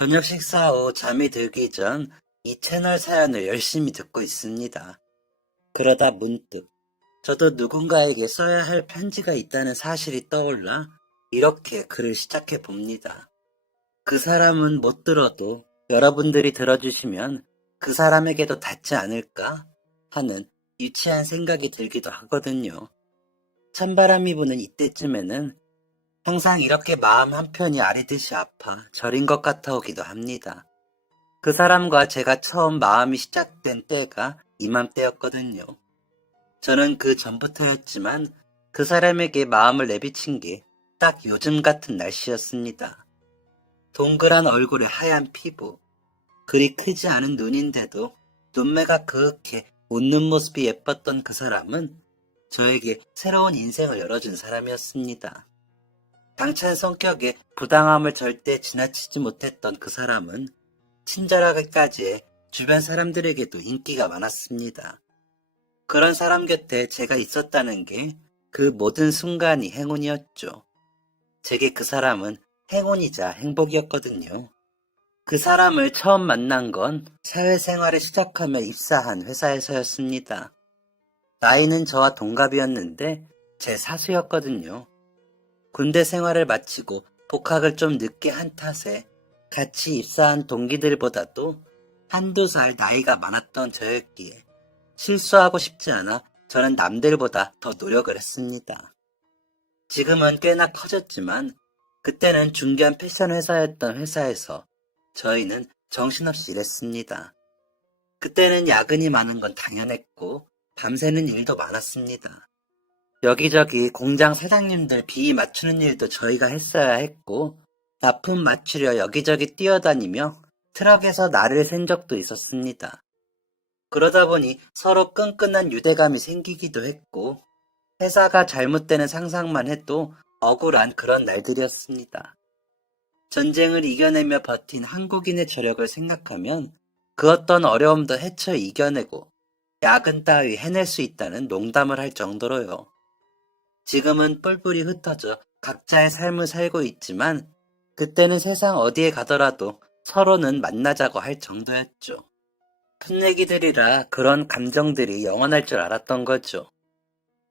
저녁 식사 후 잠이 들기 전 이 채널 사연을 열심히 듣고 있습니다. 그러다 문득 저도 누군가에게 써야 할 편지가 있다는 사실이 떠올라 이렇게 글을 시작해 봅니다. 그 사람은 못 들어도 여러분들이 들어주시면 그 사람에게도 닿지 않을까 하는 유치한 생각이 들기도 하거든요. 찬바람이 부는 이때쯤에는 항상 이렇게 마음 한편이 아리듯이 아파 저린 것 같아 오기도 합니다. 그 사람과 제가 처음 마음이 시작된 때가 이맘때였거든요. 저는 그 전부터였지만 그 사람에게 마음을 내비친 게 딱 요즘 같은 날씨였습니다. 동그란 얼굴에 하얀 피부, 그리 크지 않은 눈인데도 눈매가 그윽해 웃는 모습이 예뻤던 그 사람은 저에게 새로운 인생을 열어준 사람이었습니다. 당찬 성격에 부당함을 절대 지나치지 못했던 그 사람은 친절하기까지 해 주변 사람들에게도 인기가 많았습니다. 그런 사람 곁에 제가 있었다는 게 그 모든 순간이 행운이었죠. 제게 그 사람은 행운이자 행복이었거든요. 그 사람을 처음 만난 건 사회생활을 시작하며 입사한 회사에서였습니다. 나이는 저와 동갑이었는데 제 사수였거든요. 군대 생활을 마치고 복학을 좀 늦게 한 탓에 같이 입사한 동기들보다도 한두 살 나이가 많았던 저였기에 실수하고 싶지 않아 저는 남들보다 더 노력을 했습니다. 지금은 꽤나 커졌지만 그때는 중견 패션 회사였던 회사에서 저희는 정신없이 일했습니다. 그때는 야근이 많은 건 당연했고 밤새는 일도 많았습니다. 여기저기 공장 사장님들 비위 맞추는 일도 저희가 했어야 했고 납품 맞추려 여기저기 뛰어다니며 트럭에서 날을 샌 적도 있었습니다. 그러다 보니 서로 끈끈한 유대감이 생기기도 했고 회사가 잘못되는 상상만 해도 억울한 그런 날들이었습니다. 전쟁을 이겨내며 버틴 한국인의 저력을 생각하면 그 어떤 어려움도 헤쳐 이겨내고 야근 따위 해낼 수 있다는 농담을 할 정도로요. 지금은 뿔뿔이 흩어져 각자의 삶을 살고 있지만 그때는 세상 어디에 가더라도 서로는 만나자고 할 정도였죠. 큰 얘기들이라 그런 감정들이 영원할 줄 알았던 거죠.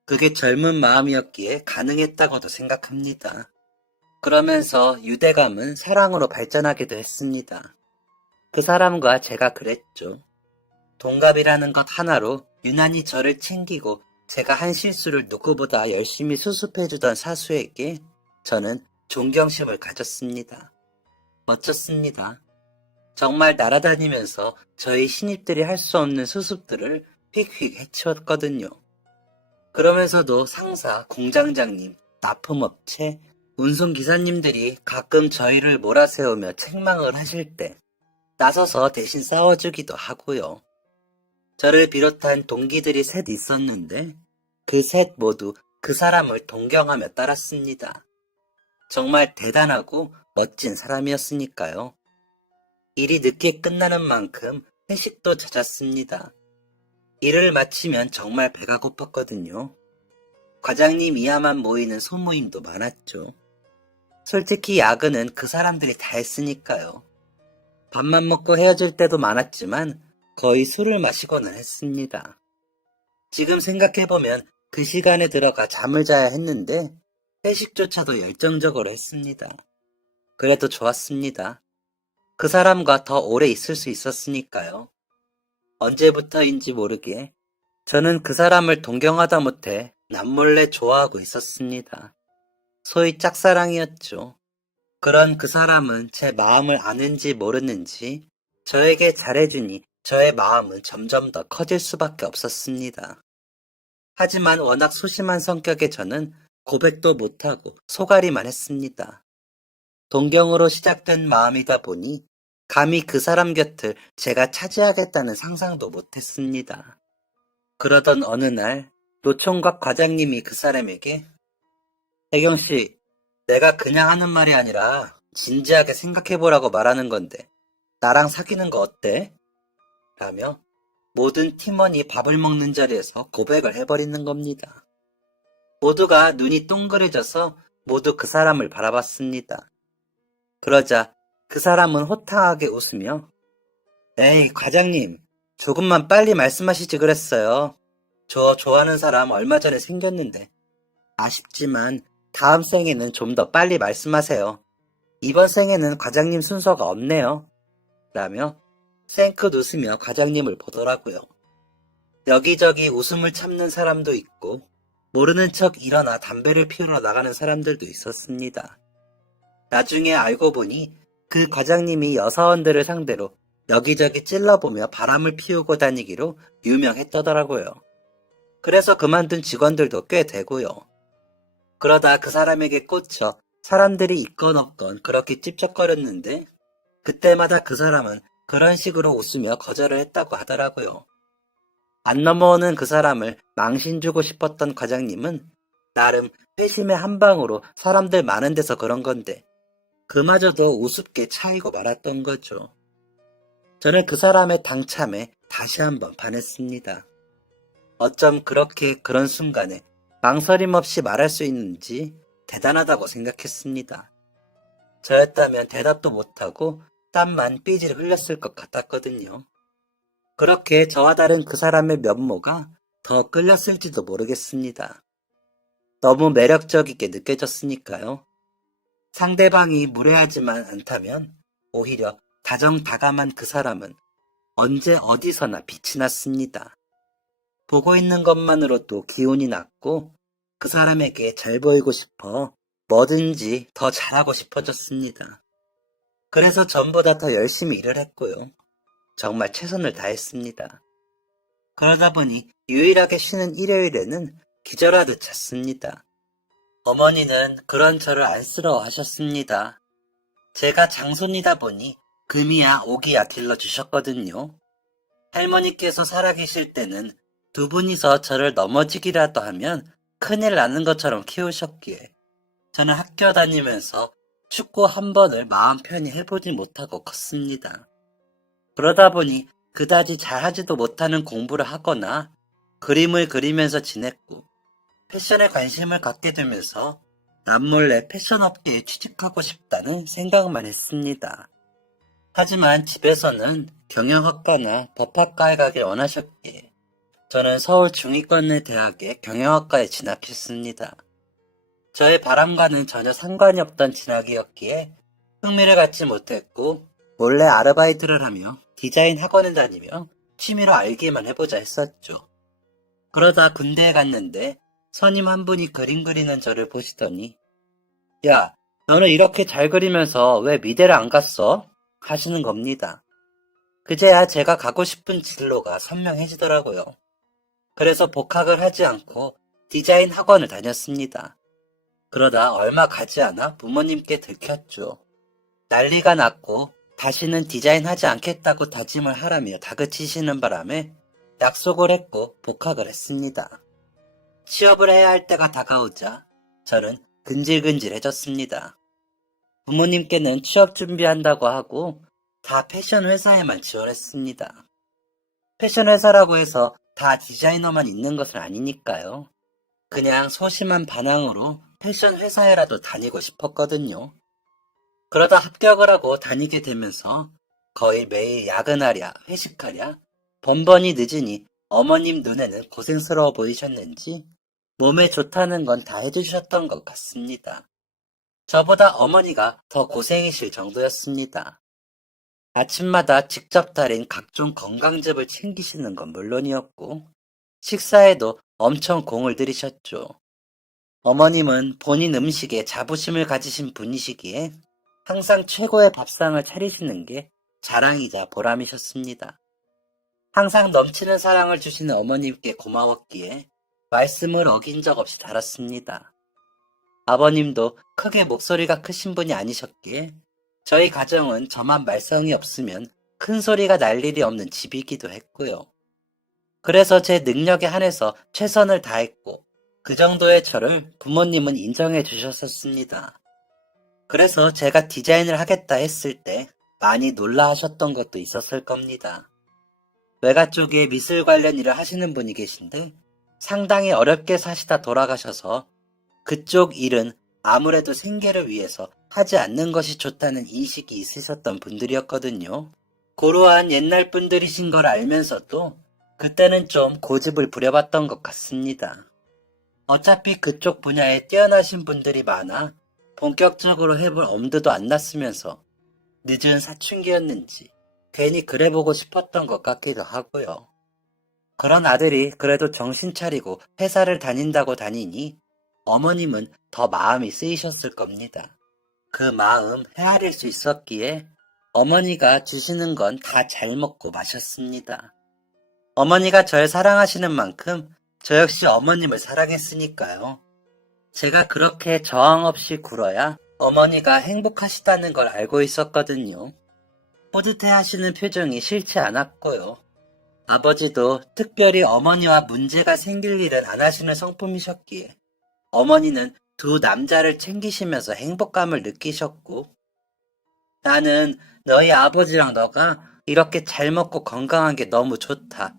그게 젊은 마음이었기에 가능했다고도 생각합니다. 그러면서 유대감은 사랑으로 발전하기도 했습니다. 그 사람과 제가 그랬죠. 동갑이라는 것 하나로 유난히 저를 챙기고 제가 한 실수를 누구보다 열심히 수습해주던 사수에게 저는 존경심을 가졌습니다. 멋졌습니다. 정말 날아다니면서 저희 신입들이 할 수 없는 수습들을 휙휙 해치웠거든요. 그러면서도 상사, 공장장님, 납품업체, 운송기사님들이 가끔 저희를 몰아세우며 책망을 하실 때 나서서 대신 싸워주기도 하고요. 저를 비롯한 동기들이 셋 있었는데 그 셋 모두 그 사람을 동경하며 따랐습니다. 정말 대단하고 멋진 사람이었으니까요. 일이 늦게 끝나는 만큼 회식도 잦았습니다. 일을 마치면 정말 배가 고팠거든요. 과장님 이하만 모이는 소모임도 많았죠. 솔직히 야근은 그 사람들이 다 했으니까요. 밥만 먹고 헤어질 때도 많았지만 거의 술을 마시고는 했습니다. 지금 생각해보면 그 시간에 들어가 잠을 자야 했는데 회식조차도 열정적으로 했습니다. 그래도 좋았습니다. 그 사람과 더 오래 있을 수 있었으니까요. 언제부터인지 모르게 저는 그 사람을 동경하다 못해 남몰래 좋아하고 있었습니다. 소위 짝사랑이었죠. 그런 그 사람은 제 마음을 아는지 모르는지 저에게 잘해주니 저의 마음은 점점 더 커질 수밖에 없었습니다. 하지만 워낙 소심한 성격의 저는 고백도 못하고 소가리만 했습니다. 동경으로 시작된 마음이다 보니 감히 그 사람 곁을 제가 차지하겠다는 상상도 못했습니다. 그러던 어느 날 노총각 과장님이 그 사람에게 혜경씨, 내가 그냥 하는 말이 아니라 진지하게 생각해보라고 말하는 건데 나랑 사귀는 거 어때? 라며 모든 팀원이 밥을 먹는 자리에서 고백을 해버리는 겁니다. 모두가 눈이 동그래져서 모두 그 사람을 바라봤습니다. 그러자 그 사람은 호탕하게 웃으며 에이, 과장님, 조금만 빨리 말씀하시지 그랬어요. 저 좋아하는 사람 얼마 전에 생겼는데. 아쉽지만 다음 생에는 좀 더 빨리 말씀하세요. 이번 생에는 과장님 순서가 없네요. 라며 쌩긋 웃으며 과장님을 보더라고요. 여기저기 웃음을 참는 사람도 있고 모르는 척 일어나 담배를 피우러 나가는 사람들도 있었습니다. 나중에 알고 보니 그 과장님이 여사원들을 상대로 여기저기 찔러보며 바람을 피우고 다니기로 유명했더라고요. 그래서 그만둔 직원들도 꽤 되고요. 그러다 그 사람에게 꽂혀 사람들이 있건 없건 그렇게 찝쩍거렸는데 그때마다 그 사람은 그런 식으로 웃으며 거절을 했다고 하더라고요. 안 넘어오는 그 사람을 망신 주고 싶었던 과장님은 나름 회심의 한 방으로 사람들 많은 데서 그런 건데 그마저도 우습게 차이고 말았던 거죠. 저는 그 사람의 당참에 다시 한번 반했습니다. 어쩜 그렇게 그런 순간에 망설임 없이 말할 수 있는지 대단하다고 생각했습니다. 저였다면 대답도 못하고 땀만 삐질 흘렸을 것 같았거든요. 그렇게 저와 다른 그 사람의 면모가 더 끌렸을지도 모르겠습니다. 너무 매력적이게 느껴졌으니까요. 상대방이 무례하지만 않다면 오히려 다정다감한 그 사람은 언제 어디서나 빛이 났습니다. 보고 있는 것만으로도 기운이 났고 그 사람에게 잘 보이고 싶어 뭐든지 더 잘하고 싶어졌습니다. 그래서 전보다 더 열심히 일을 했고요. 정말 최선을 다했습니다. 그러다 보니 유일하게 쉬는 일요일에는 기절하듯 잤습니다. 어머니는 그런 저를 안쓰러워 하셨습니다. 제가 장손이다 보니 금이야 오기야 길러주셨거든요. 할머니께서 살아계실 때는 두 분이서 저를 넘어지기라도 하면 큰일 나는 것처럼 키우셨기에 저는 학교 다니면서 축구 한 번을 마음 편히 해보지 못하고 컸습니다. 그러다 보니 그다지 잘하지도 못하는 공부를 하거나 그림을 그리면서 지냈고 패션에 관심을 갖게 되면서 남몰래 패션 업계에 취직하고 싶다는 생각만 했습니다. 하지만 집에서는 경영학과나 법학과에 가길 원하셨기에 저는 서울 중위권의 대학의 경영학과에 진학했습니다. 저의 바람과는 전혀 상관이 없던 진학이었기에 흥미를 갖지 못했고 몰래 아르바이트를 하며 디자인 학원을 다니며 취미로 알기만 해보자 했었죠. 그러다 군대에 갔는데 선임 한 분이 그림 그리는 저를 보시더니 야, 너는 이렇게 잘 그리면서 왜 미대를 안 갔어? 하시는 겁니다. 그제야 제가 가고 싶은 진로가 선명해지더라고요. 그래서 복학을 하지 않고 디자인 학원을 다녔습니다. 그러다 얼마 가지 않아 부모님께 들켰죠. 난리가 났고 다시는 디자인하지 않겠다고 다짐을 하라며 다그치시는 바람에 약속을 했고 복학을 했습니다. 취업을 해야 할 때가 다가오자 저는 근질근질해졌습니다. 부모님께는 취업 준비한다고 하고 다 패션 회사에만 지원했습니다. 패션 회사라고 해서 다 디자이너만 있는 것은 아니니까요. 그냥 소심한 반항으로 패션 회사에라도 다니고 싶었거든요. 그러다 합격을 하고 다니게 되면서 거의 매일 야근하랴 회식하랴 번번이 늦으니 어머님 눈에는 고생스러워 보이셨는지 몸에 좋다는 건 다 해주셨던 것 같습니다. 저보다 어머니가 더 고생이실 정도였습니다. 아침마다 직접 달인 각종 건강즙을 챙기시는 건 물론이었고 식사에도 엄청 공을 들이셨죠. 어머님은 본인 음식에 자부심을 가지신 분이시기에 항상 최고의 밥상을 차리시는 게 자랑이자 보람이셨습니다. 항상 넘치는 사랑을 주시는 어머님께 고마웠기에 말씀을 어긴 적 없이 살았습니다. 아버님도 크게 목소리가 크신 분이 아니셨기에 저희 가정은 저만 말썽이 없으면 큰 소리가 날 일이 없는 집이기도 했고요. 그래서 제 능력에 한해서 최선을 다했고 그 정도의 저를 부모님은 인정해 주셨었습니다. 그래서 제가 디자인을 하겠다 했을 때 많이 놀라 하셨던 것도 있었을 겁니다. 외가 쪽에 미술 관련 일을 하시는 분이 계신데 상당히 어렵게 사시다 돌아가셔서 그쪽 일은 아무래도 생계를 위해서 하지 않는 것이 좋다는 인식이 있으셨던 분들이었거든요. 고루한 옛날 분들이신 걸 알면서도 그때는 좀 고집을 부려봤던 것 같습니다. 어차피 그쪽 분야에 뛰어나신 분들이 많아 본격적으로 해볼 엄두도 안 났으면서 늦은 사춘기였는지 괜히 그래보고 싶었던 것 같기도 하고요. 그런 아들이 그래도 정신 차리고 회사를 다닌다고 다니니 어머님은 더 마음이 쓰이셨을 겁니다. 그 마음 헤아릴 수 있었기에 어머니가 주시는 건 다 잘 먹고 마셨습니다. 어머니가 절 사랑하시는 만큼 저 역시 어머님을 사랑했으니까요. 제가 그렇게 저항 없이 굴어야 어머니가 행복하시다는 걸 알고 있었거든요. 뿌듯해 하시는 표정이 싫지 않았고요. 아버지도 특별히 어머니와 문제가 생길 일은 안 하시는 성품이셨기에 어머니는 두 남자를 챙기시면서 행복감을 느끼셨고, 나는 너희 아버지랑 너가 이렇게 잘 먹고 건강한 게 너무 좋다.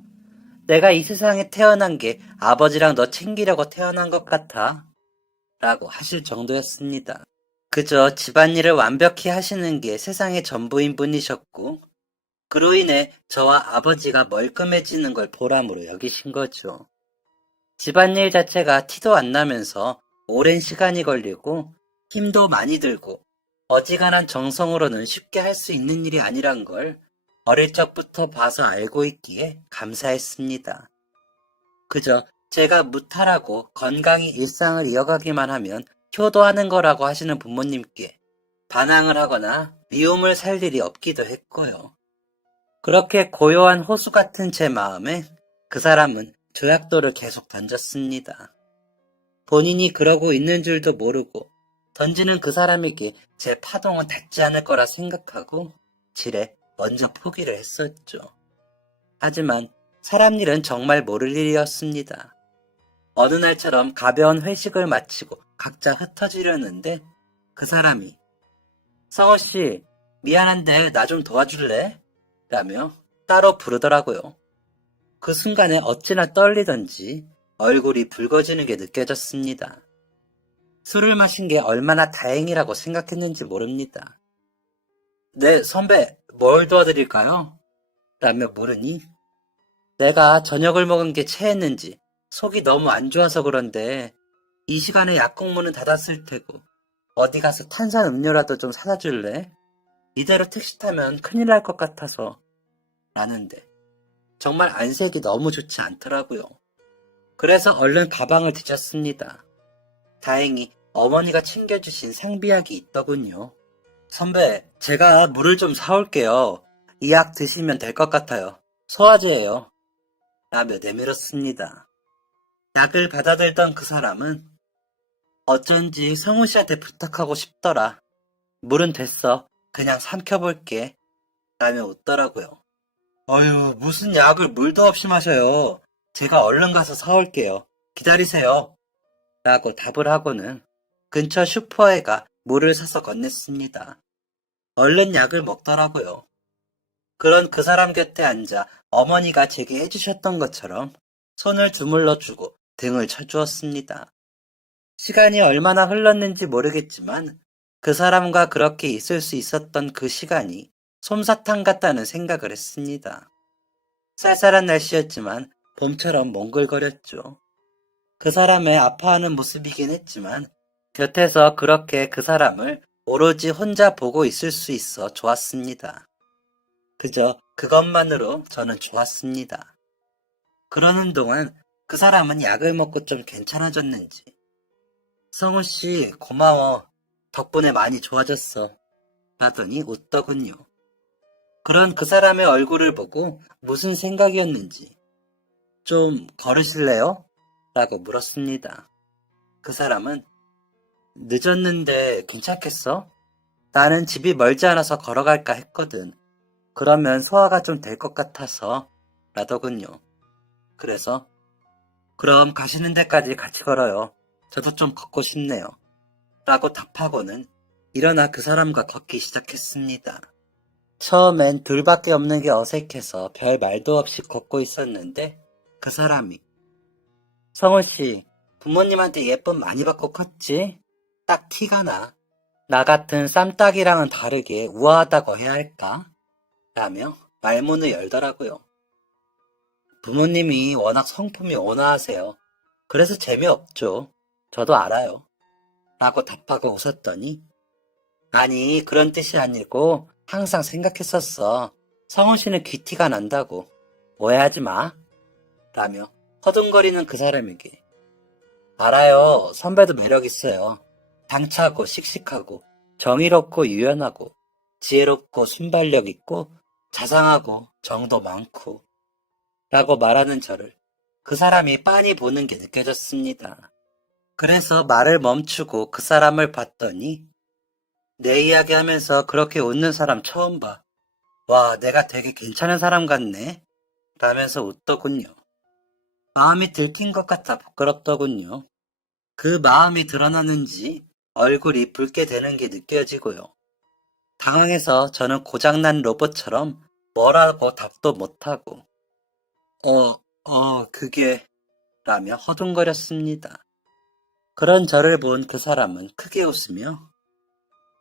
내가 이 세상에 태어난 게 아버지랑 너 챙기려고 태어난 것 같아. 라고 하실 정도였습니다. 그저 집안일을 완벽히 하시는 게 세상의 전부인 분이셨고, 그로 인해 저와 아버지가 멀끔해지는 걸 보람으로 여기신 거죠. 집안일 자체가 티도 안 나면서 오랜 시간이 걸리고 힘도 많이 들고 어지간한 정성으로는 쉽게 할 수 있는 일이 아니란 걸 어릴 적부터 봐서 알고 있기에 감사했습니다. 그저 제가 무탈하고 건강히 일상을 이어가기만 하면 효도하는 거라고 하시는 부모님께 반항을 하거나 미움을 살 일이 없기도 했고요. 그렇게 고요한 호수 같은 제 마음에 그 사람은 조약돌을 계속 던졌습니다. 본인이 그러고 있는 줄도 모르고 던지는 그 사람에게 제 파동은 닿지 않을 거라 생각하고 지레 먼저 포기를 했었죠. 하지만 사람 일은 정말 모를 일이었습니다. 어느 날처럼 가벼운 회식을 마치고 각자 흩어지려는데 그 사람이 성호씨, 미안한데 나 좀 도와줄래? 라며 따로 부르더라고요. 그 순간에 어찌나 떨리던지 얼굴이 붉어지는 게 느껴졌습니다. 술을 마신 게 얼마나 다행이라고 생각했는지 모릅니다. 네, 선배, 뭘 도와드릴까요? 라며 물으니 내가 저녁을 먹은 게 체했는지 속이 너무 안 좋아서 그런데 이 시간에 약국문은 닫았을 테고 어디 가서 탄산 음료라도 좀 사다 줄래? 이대로 택시 타면 큰일 날 것 같아서 라는데 정말 안색이 너무 좋지 않더라고요. 그래서 얼른 가방을 뒤졌습니다. 다행히 어머니가 챙겨주신 상비약이 있더군요. 선배, 제가 물을 좀 사올게요. 이 약 드시면 될 것 같아요. 소화제예요. 라며 내밀었습니다. 약을 받아들던 그 사람은 어쩐지 성우 씨한테 부탁하고 싶더라. 물은 됐어. 그냥 삼켜볼게. 라며 웃더라고요. 어휴, 무슨 약을 물도 없이 마셔요. 제가 얼른 가서 사올게요. 기다리세요. 라고 답을 하고는 근처 슈퍼에 가 물을 사서 건넸습니다. 얼른 약을 먹더라고요. 그런 그 사람 곁에 앉아 어머니가 제게 해주셨던 것처럼 손을 주물러 주고 등을 쳐주었습니다. 시간이 얼마나 흘렀는지 모르겠지만 그 사람과 그렇게 있을 수 있었던 그 시간이 솜사탕 같다는 생각을 했습니다. 쌀쌀한 날씨였지만 봄처럼 몽글거렸죠. 그 사람의 아파하는 모습이긴 했지만 곁에서 그렇게 그 사람을 오로지 혼자 보고 있을 수 있어 좋았습니다. 그저 그것만으로 저는 좋았습니다. 그러는 동안 그 사람은 약을 먹고 좀 괜찮아졌는지 성우 씨 고마워. 덕분에 많이 좋아졌어. 라더니 웃더군요. 그런 그 사람의 얼굴을 보고 무슨 생각이었는지 좀 걸으실래요? 라고 물었습니다. 그 사람은 늦었는데 괜찮겠어? 나는 집이 멀지 않아서 걸어갈까 했거든. 그러면 소화가 좀 될 것 같아서 라더군요. 그래서 그럼 가시는 데까지 같이 걸어요. 저도 좀 걷고 싶네요. 라고 답하고는 일어나 그 사람과 걷기 시작했습니다. 처음엔 둘밖에 없는 게 어색해서 별 말도 없이 걷고 있었는데 그 사람이 성훈씨, 부모님한테 예쁨 많이 받고 컸지? 딱 티가 나. 나 같은 쌈딱이랑은 다르게 우아하다고 해야 할까? 라며 말문을 열더라고요. 부모님이 워낙 성품이 온화하세요. 그래서 재미없죠. 저도 알아요. 라고 답하고 웃었더니, 아니, 그런 뜻이 아니고 항상 생각했었어. 성훈 씨는 귀티가 난다고. 오해하지 마. 라며 허둥거리는 그 사람에게, 알아요. 선배도 매력 있어요. 당차고 씩씩하고 정의롭고 유연하고 지혜롭고 순발력 있고 자상하고 정도 많고 라고 말하는 저를 그 사람이 빤히 보는 게 느껴졌습니다. 그래서 말을 멈추고 그 사람을 봤더니 내 이야기 하면서 그렇게 웃는 사람 처음 봐. 와, 내가 되게 괜찮은 사람 같네. 라면서 웃더군요. 마음이 들킨 것 같아 부끄럽더군요. 그 마음이 드러나는지 얼굴이 붉게 되는 게 느껴지고요. 당황해서 저는 고장난 로봇처럼 뭐라고 답도 못하고 그게 라며 허둥거렸습니다. 그런 저를 본 그 사람은 크게 웃으며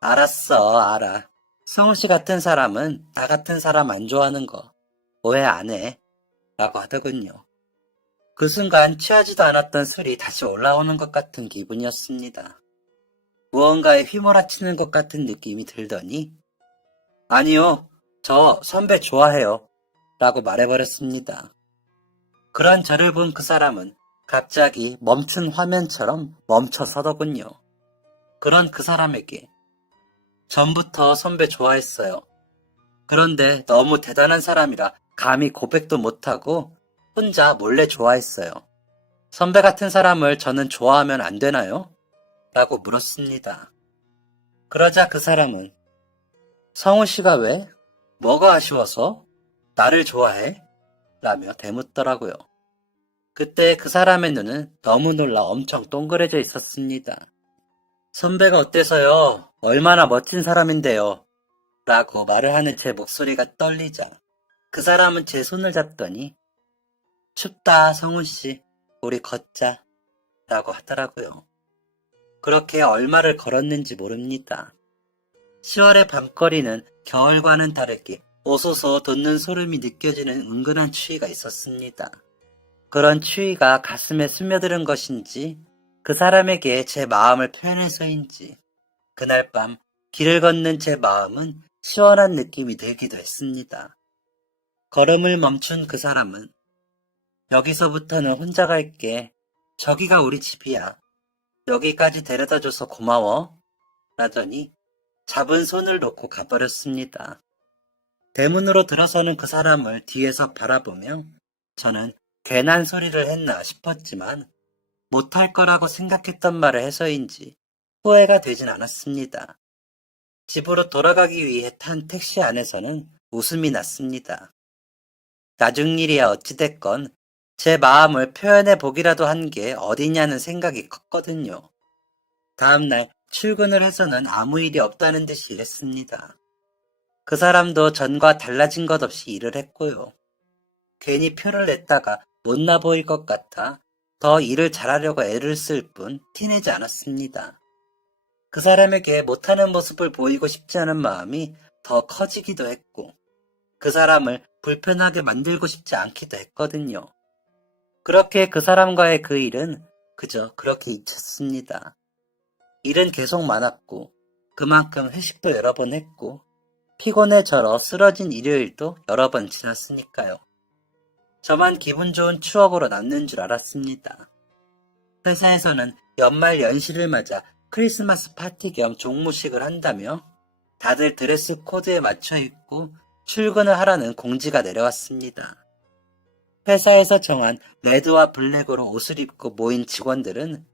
알았어, 알아. 성우 씨 같은 사람은 나 같은 사람 안 좋아하는 거 오해 안 해. 라고 하더군요. 그 순간 취하지도 않았던 술이 다시 올라오는 것 같은 기분이었습니다. 무언가에 휘몰아치는 것 같은 느낌이 들더니 아니요, 저 선배 좋아해요. 라고 말해버렸습니다. 그런 저를 본 그 사람은 갑자기 멈춘 화면처럼 멈춰서더군요. 그런 그 사람에게 전부터 선배 좋아했어요. 그런데 너무 대단한 사람이라 감히 고백도 못하고 혼자 몰래 좋아했어요. 선배 같은 사람을 저는 좋아하면 안 되나요? 라고 물었습니다. 그러자 그 사람은 성우 씨가 왜? 뭐가 아쉬워서? 나를 좋아해? 라며 대묻더라고요. 그때 그 사람의 눈은 너무 놀라 엄청 동그래져 있었습니다. 선배가 어때서요? 얼마나 멋진 사람인데요. 라고 말을 하는 제 목소리가 떨리자 그 사람은 제 손을 잡더니 춥다 성훈씨 우리 걷자 라고 하더라고요. 그렇게 얼마를 걸었는지 모릅니다. 10월의 밤거리는 겨울과는 다르게 오소소 돋는 소름이 느껴지는 은근한 추위가 있었습니다. 그런 추위가 가슴에 스며드는 것인지 그 사람에게 제 마음을 표현해서인지 그날 밤 길을 걷는 제 마음은 시원한 느낌이 들기도 했습니다. 걸음을 멈춘 그 사람은 여기서부터는 혼자 갈게. 저기가 우리 집이야. 여기까지 데려다줘서 고마워. 라더니 잡은 손을 놓고 가버렸습니다. 대문으로 들어서는 그 사람을 뒤에서 바라보며 저는 괜한 소리를 했나 싶었지만 못할 거라고 생각했던 말을 해서인지 후회가 되진 않았습니다. 집으로 돌아가기 위해 탄 택시 안에서는 웃음이 났습니다. 나중 일이야 어찌됐건 제 마음을 표현해 보기라도 한 게 어디냐는 생각이 컸거든요. 다음날 출근을 해서는 아무 일이 없다는 듯이 일했습니다. 그 사람도 전과 달라진 것 없이 일을 했고요. 괜히 표를 냈다가 못나 보일 것 같아 더 일을 잘하려고 애를 쓸 뿐 티내지 않았습니다. 그 사람에게 못하는 모습을 보이고 싶지 않은 마음이 더 커지기도 했고 그 사람을 불편하게 만들고 싶지 않기도 했거든요. 그렇게 그 사람과의 그 일은 그저 그렇게 잊혔습니다. 일은 계속 많았고 그만큼 회식도 여러 번 했고 피곤해 절어 쓰러진 일요일도 여러 번 지났으니까요. 저만 기분 좋은 추억으로 남는 줄 알았습니다. 회사에서는 연말 연시를 맞아 크리스마스 파티 겸 종무식을 한다며 다들 드레스 코드에 맞춰 입고 출근을 하라는 공지가 내려왔습니다. 회사에서 정한 레드와 블랙으로 옷을 입고 모인 직원들은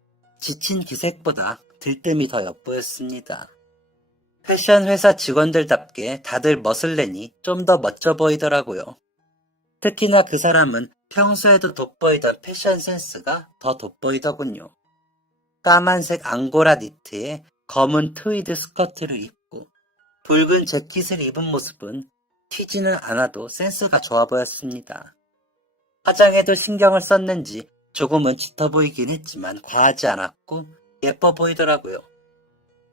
지친 기색보다 들뜸이 더 엿보였습니다. 패션 회사 직원들답게 다들 멋을 내니 좀 더 멋져 보이더라고요. 특히나 그 사람은 평소에도 돋보이던 패션 센스가 더 돋보이더군요. 까만색 앙고라 니트에 검은 트위드 스커트를 입고 붉은 재킷을 입은 모습은 튀지는 않아도 센스가 좋아 보였습니다. 화장에도 신경을 썼는지 조금은 짙어 보이긴 했지만 과하지 않았고 예뻐 보이더라고요.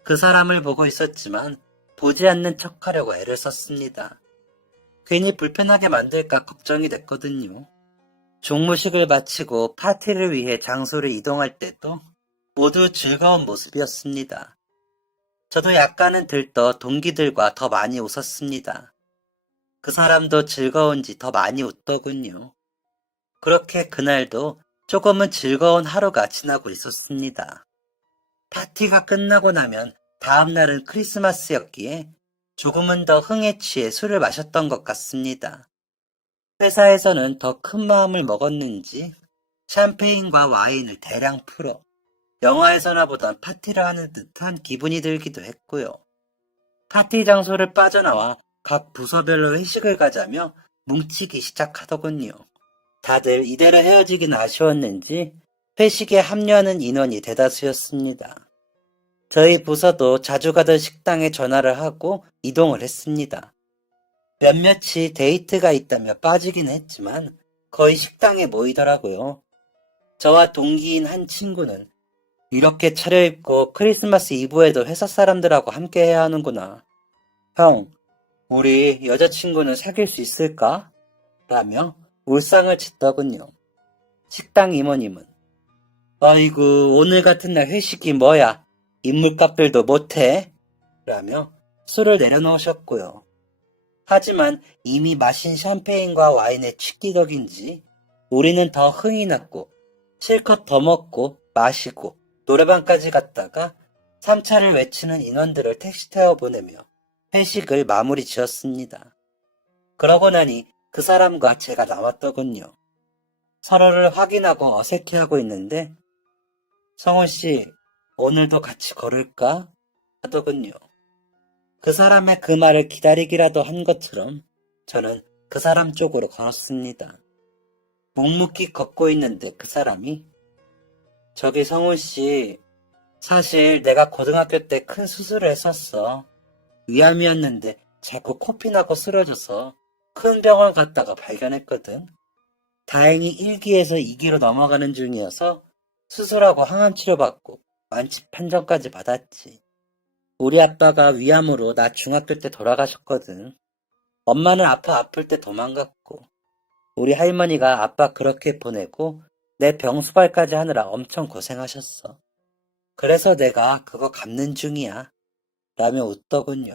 그 사람을 보고 있었지만 보지 않는 척하려고 애를 썼습니다. 괜히 불편하게 만들까 걱정이 됐거든요. 종무식을 마치고 파티를 위해 장소를 이동할 때도 모두 즐거운 모습이었습니다. 저도 약간은 들떠 동기들과 더 많이 웃었습니다. 그 사람도 즐거운지 더 많이 웃더군요. 그렇게 그날도 조금은 즐거운 하루가 지나고 있었습니다. 파티가 끝나고 나면 다음 날은 크리스마스였기에 조금은 더 흥에 취해 술을 마셨던 것 같습니다. 회사에서는 더 큰 마음을 먹었는지 샴페인과 와인을 대량 풀어 영화에서나 보던 파티를 하는 듯한 기분이 들기도 했고요. 파티 장소를 빠져나와 각 부서별로 회식을 가자며 뭉치기 시작하더군요. 다들 이대로 헤어지긴 아쉬웠는지 회식에 합류하는 인원이 대다수였습니다. 저희 부서도 자주 가던 식당에 전화를 하고 이동을 했습니다. 몇몇이 데이트가 있다며 빠지긴 했지만 거의 식당에 모이더라고요. 저와 동기인 한 친구는 이렇게 차려입고 크리스마스 이브에도 회사 사람들하고 함께 해야 하는구나. 형, 우리 여자친구는 사귈 수 있을까? 라며 울상을 짓더군요. 식당 이모님은 아이고 오늘 같은 날 회식이 뭐야? 인물값들도 못해? 라며 술을 내려놓으셨고요. 하지만 이미 마신 샴페인과 와인의 취기덕인지 우리는 더 흥이 났고 실컷 더 먹고 마시고 노래방까지 갔다가 3차를 외치는 인원들을 택시 태워 보내며 회식을 마무리 지었습니다. 그러고 나니 그 사람과 제가 남았더군요. 서로를 확인하고 어색해하고 있는데 성훈 씨, 오늘도 같이 걸을까? 하더군요. 그 사람의 그 말을 기다리기라도 한 것처럼 저는 그 사람 쪽으로 걸었습니다. 묵묵히 걷고 있는데 그 사람이 저기 성훈 씨, 사실 내가 고등학교 때 큰 수술을 했었어. 위암이었는데 자꾸 코피 나고 쓰러져서 큰 병원 갔다가 발견했거든. 다행히 1기에서 2기로 넘어가는 중이어서 수술하고 항암 치료받고 완치 판정까지 받았지. 우리 아빠가 위암으로 나 중학교 때 돌아가셨거든. 엄마는 아플 때 도망갔고 우리 할머니가 아빠 그렇게 보내고 내 병수발까지 하느라 엄청 고생하셨어. 그래서 내가 그거 갚는 중이야. 라며 웃더군요.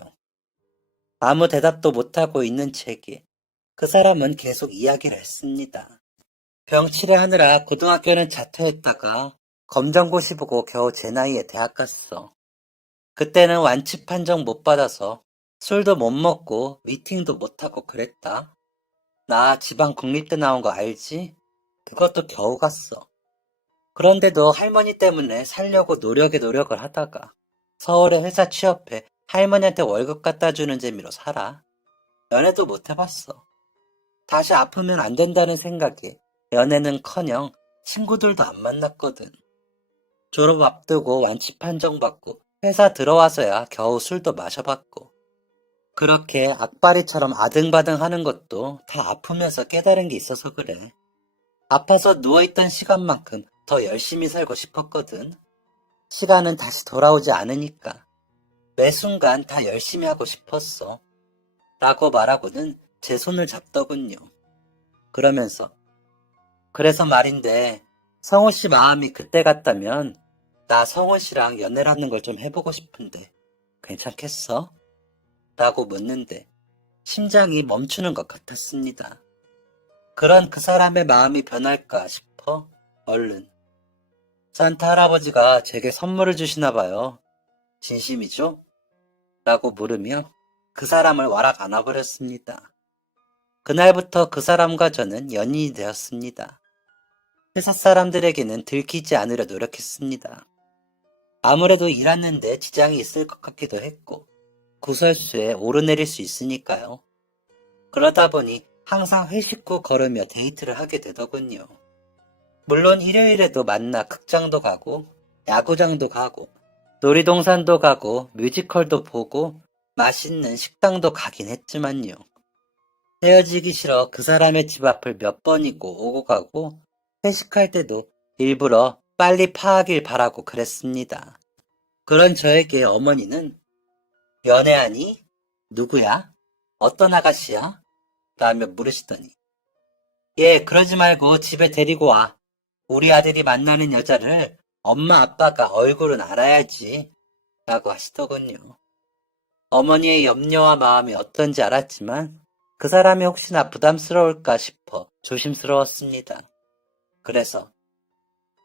아무 대답도 못하고 있는 제게 그 사람은 계속 이야기를 했습니다. 병치레하느라 고등학교는 자퇴했다가 검정고시 보고 겨우 제 나이에 대학 갔어. 그때는 완치 판정 못 받아서 술도 못 먹고 미팅도 못하고 그랬다. 나 지방 국립대 나온 거 알지? 그것도 겨우 갔어. 그런데도 할머니 때문에 살려고 노력을 하다가 서울에 회사 취업해 할머니한테 월급 갖다 주는 재미로 살아. 연애도 못 해봤어. 다시 아프면 안 된다는 생각에 연애는커녕 친구들도 안 만났거든. 졸업 앞두고 완치 판정 받고 회사 들어와서야 겨우 술도 마셔봤고 그렇게 악바리처럼 아등바등 하는 것도 다 아프면서 깨달은 게 있어서 그래. 아파서 누워있던 시간만큼 더 열심히 살고 싶었거든. 시간은 다시 돌아오지 않으니까 매 순간 다 열심히 하고 싶었어. 라고 말하고는 제 손을 잡더군요. 그러면서 그래서 말인데 성호 씨 마음이 그때 같다면 나 성호 씨랑 연애라는 걸 좀 해보고 싶은데 괜찮겠어? 라고 묻는데 심장이 멈추는 것 같았습니다. 그런 그 사람의 마음이 변할까 싶어 얼른 산타 할아버지가 제게 선물을 주시나 봐요. 진심이죠? 라고 물으며 그 사람을 와락 안아버렸습니다. 그날부터 그 사람과 저는 연인이 되었습니다. 회사 사람들에게는 들키지 않으려 노력했습니다. 아무래도 일하는데 지장이 있을 것 같기도 했고 구설수에 오르내릴 수 있으니까요. 그러다 보니 항상 회식 후 걸으며 데이트를 하게 되더군요. 물론 일요일에도 만나 극장도 가고 야구장도 가고 놀이동산도 가고 뮤지컬도 보고 맛있는 식당도 가긴 했지만요. 헤어지기 싫어 그 사람의 집 앞을 몇 번이고 오고 가고 회식할 때도 일부러 빨리 파하길 바라고 그랬습니다. 그런 저에게 어머니는 연애하니? 누구야? 어떤 아가씨야? 라며 물으시더니 예, 그러지 말고 집에 데리고 와. 우리 아들이 만나는 여자를 엄마 아빠가 얼굴은 알아야지. 라고 하시더군요. 어머니의 염려와 마음이 어떤지 알았지만 그 사람이 혹시나 부담스러울까 싶어 조심스러웠습니다. 그래서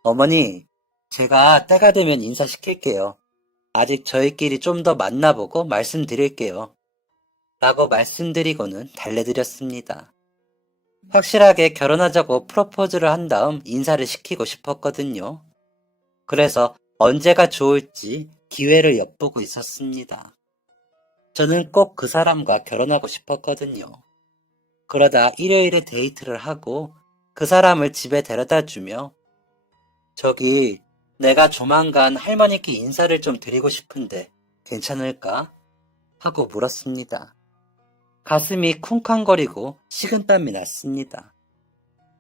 어머니, 제가 때가 되면 인사시킬게요. 아직 저희끼리 좀 더 만나보고 말씀드릴게요. 라고 말씀드리고는 달래드렸습니다. 확실하게 결혼하자고 프로포즈를 한 다음 인사를 시키고 싶었거든요. 그래서 언제가 좋을지 기회를 엿보고 있었습니다. 저는 꼭 그 사람과 결혼하고 싶었거든요. 그러다 일요일에 데이트를 하고 그 사람을 집에 데려다 주며 저기 내가 조만간 할머니께 인사를 좀 드리고 싶은데 괜찮을까? 하고 물었습니다. 가슴이 쿵쾅거리고 식은땀이 났습니다.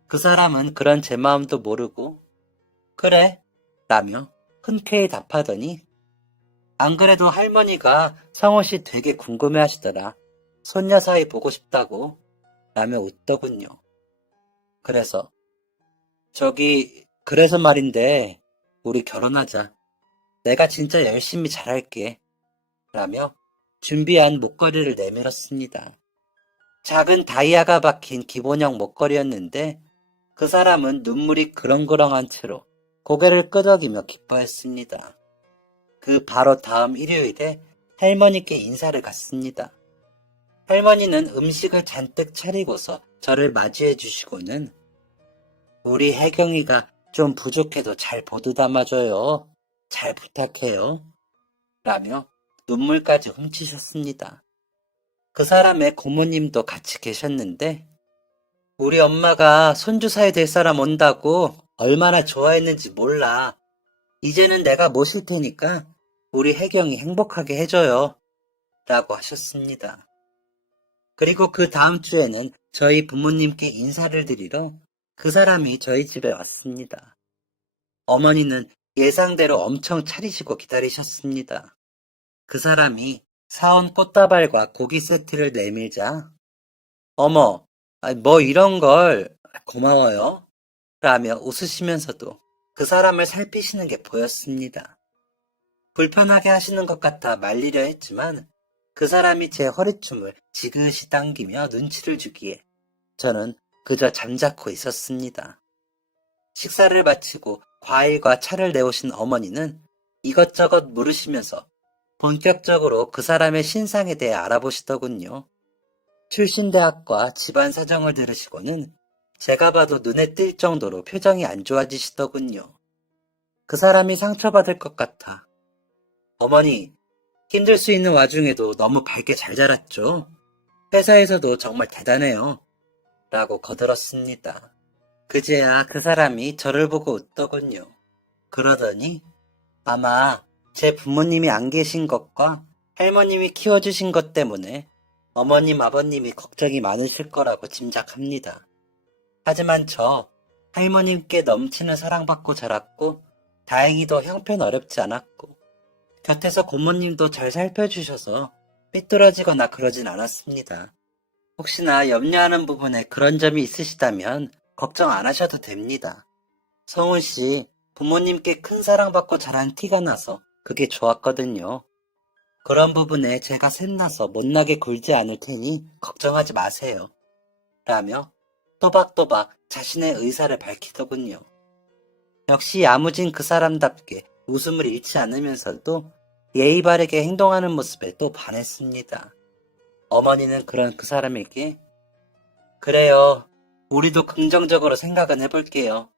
그 사람은 그런 제 마음도 모르고 그래 라며 흔쾌히 답하더니 안 그래도 할머니가 성호씨 되게 궁금해하시더라. 손녀 사이 보고 싶다고 라며 웃더군요. 그래서 그래서 말인데 우리 결혼하자. 내가 진짜 열심히 잘할게 라며 준비한 목걸이를 내밀었습니다. 작은 다이아가 박힌 기본형 목걸이였는데 그 사람은 눈물이 그렁그렁한 채로 고개를 끄덕이며 기뻐했습니다. 그 바로 다음 일요일에 할머니께 인사를 갔습니다. 할머니는 음식을 잔뜩 차리고서 저를 맞이해 주시고는 우리 혜경이가 좀 부족해도 잘 보듬어줘요. 잘 부탁해요. 라며 눈물까지 훔치셨습니다. 그 사람의 고모님도 같이 계셨는데 우리 엄마가 손주 사이 될 사람 온다고 얼마나 좋아했는지 몰라. 이제는 내가 모실 테니까 우리 혜경이 행복하게 해줘요. 라고 하셨습니다. 그리고 그 다음 주에는 저희 부모님께 인사를 드리러 그 사람이 저희 집에 왔습니다. 어머니는 예상대로 엄청 차리시고 기다리셨습니다. 그 사람이 사온 꽃다발과 고기 세트를 내밀자 어머, 뭐 이런 걸 고마워요. 라며 웃으시면서도 그 사람을 살피시는 게 보였습니다. 불편하게 하시는 것 같아 말리려 했지만 그 사람이 제 허리춤을 지그시 당기며 눈치를 주기에 저는 그저 잠자코 있었습니다. 식사를 마치고 과일과 차를 내오신 어머니는 이것저것 물으시면서 본격적으로 그 사람의 신상에 대해 알아보시더군요. 출신 대학과 집안 사정을 들으시고는 제가 봐도 눈에 띌 정도로 표정이 안 좋아지시더군요. 그 사람이 상처받을 것 같아. 어머니, 힘들 수 있는 와중에도 너무 밝게 잘 자랐죠? 회사에서도 정말 대단해요. 라고 거들었습니다. 그제야 그 사람이 저를 보고 웃더군요. 그러더니 아마 제 부모님이 안 계신 것과 할머님이 키워주신 것 때문에 어머님, 아버님이 걱정이 많으실 거라고 짐작합니다. 하지만 저 할머님께 넘치는 사랑받고 자랐고 다행히도 형편어렵지 않았고 곁에서 고모님도 잘 살펴주셔서 삐뚤어지거나 그러진 않았습니다. 혹시나 염려하는 부분에 그런 점이 있으시다면 걱정 안 하셔도 됩니다. 성훈 씨, 부모님께 큰 사랑받고 자란 티가 나서 그게 좋았거든요. 그런 부분에 제가 샘나서 못나게 굴지 않을 테니 걱정하지 마세요. 라며 또박또박 자신의 의사를 밝히더군요. 역시 야무진 그 사람답게 웃음을 잃지 않으면서도 예의 바르게 행동하는 모습에 또 반했습니다. 어머니는 그런 그 사람에게 그래요. 우리도 긍정적으로 생각은 해볼게요.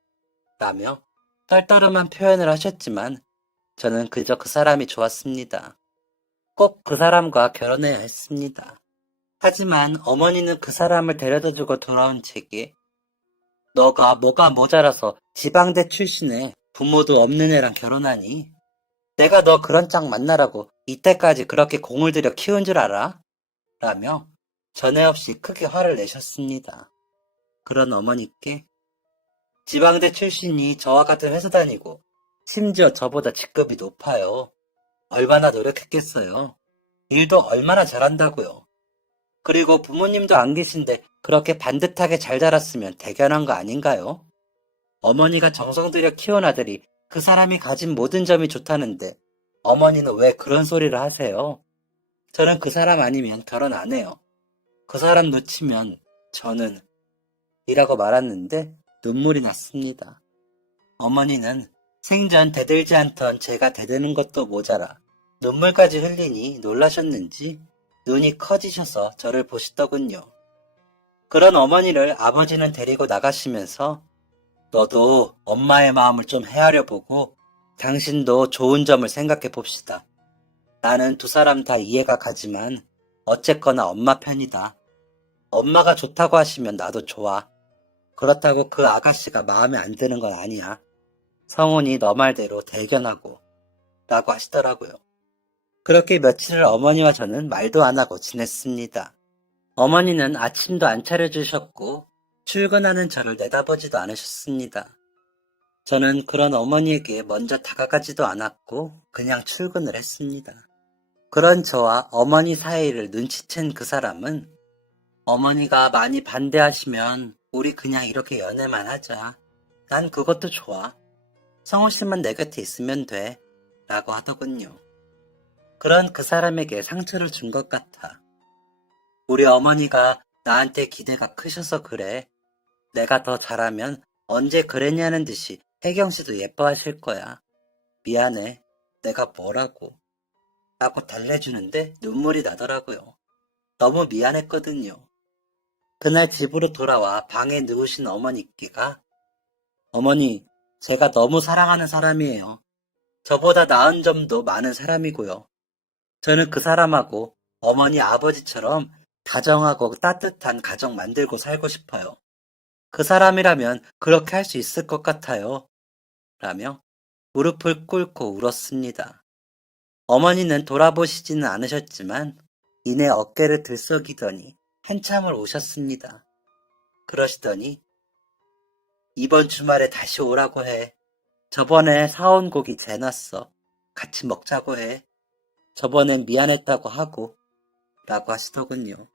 라며 떨떠름한 표현을 하셨지만 저는 그저 그 사람이 좋았습니다. 꼭 그 사람과 결혼해야 했습니다. 하지만 어머니는 그 사람을 데려다주고 돌아온 제게 너가 뭐가 모자라서 지방대 출신에 부모도 없는 애랑 결혼하니? 내가 너 그런 짝 만나라고 이때까지 그렇게 공을 들여 키운 줄 알아? 라며 전에 없이 크게 화를 내셨습니다. 그런 어머니께 지방대 출신이 저와 같은 회사 다니고 심지어 저보다 직급이 높아요. 얼마나 노력했겠어요. 일도 얼마나 잘한다고요. 그리고 부모님도 안 계신데 그렇게 반듯하게 잘 자랐으면 대견한 거 아닌가요? 어머니가 정성 들여 키운 아들이 그 사람이 가진 모든 점이 좋다는데 어머니는 왜 그런 소리를 하세요? 저는 그 사람 아니면 결혼 안 해요. 그 사람 놓치면 저는 이라고 말았는데 눈물이 났습니다. 어머니는 생전 대들지 않던 제가 대드는 것도 모자라 눈물까지 흘리니 놀라셨는지 눈이 커지셔서 저를 보시더군요. 그런 어머니를 아버지는 데리고 나가시면서 너도 엄마의 마음을 좀 헤아려 보고 당신도 좋은 점을 생각해 봅시다. 나는 두 사람 다 이해가 가지만 어쨌거나 엄마 편이다. 엄마가 좋다고 하시면 나도 좋아. 그렇다고 그 아가씨가 마음에 안 드는 건 아니야. 성훈이 너 말대로 대견하고 라고 하시더라고요. 그렇게 며칠을 어머니와 저는 말도 안 하고 지냈습니다. 어머니는 아침도 안 차려주셨고 출근하는 저를 내다보지도 않으셨습니다. 저는 그런 어머니에게 먼저 다가가지도 않았고 그냥 출근을 했습니다. 그런 저와 어머니 사이를 눈치챈 그 사람은 어머니가 많이 반대하시면 우리 그냥 이렇게 연애만 하자. 난 그것도 좋아. 성호 씨만 내 곁에 있으면 돼. 라고 하더군요. 그런 그 사람에게 상처를 준 것 같아. 우리 어머니가 나한테 기대가 크셔서 그래. 내가 더 잘하면 언제 그랬냐는 듯이 혜경 씨도 예뻐하실 거야. 미안해. 내가 뭐라고. 라고 달래주는데 눈물이 나더라고요. 너무 미안했거든요. 그날 집으로 돌아와 방에 누우신 어머니께가 어머니, 제가 너무 사랑하는 사람이에요. 저보다 나은 점도 많은 사람이고요. 저는 그 사람하고 어머니 아버지처럼 다정하고 따뜻한 가정 만들고 살고 싶어요. 그 사람이라면 그렇게 할 수 있을 것 같아요. 라며 무릎을 꿇고 울었습니다. 어머니는 돌아보시지는 않으셨지만 이내 어깨를 들썩이더니 한참을 우셨습니다. 그러시더니 이번 주말에 다시 오라고 해. 저번에 사온 고기 재놨어. 같이 먹자고 해. 저번엔 미안했다고 하고 라고 하시더군요.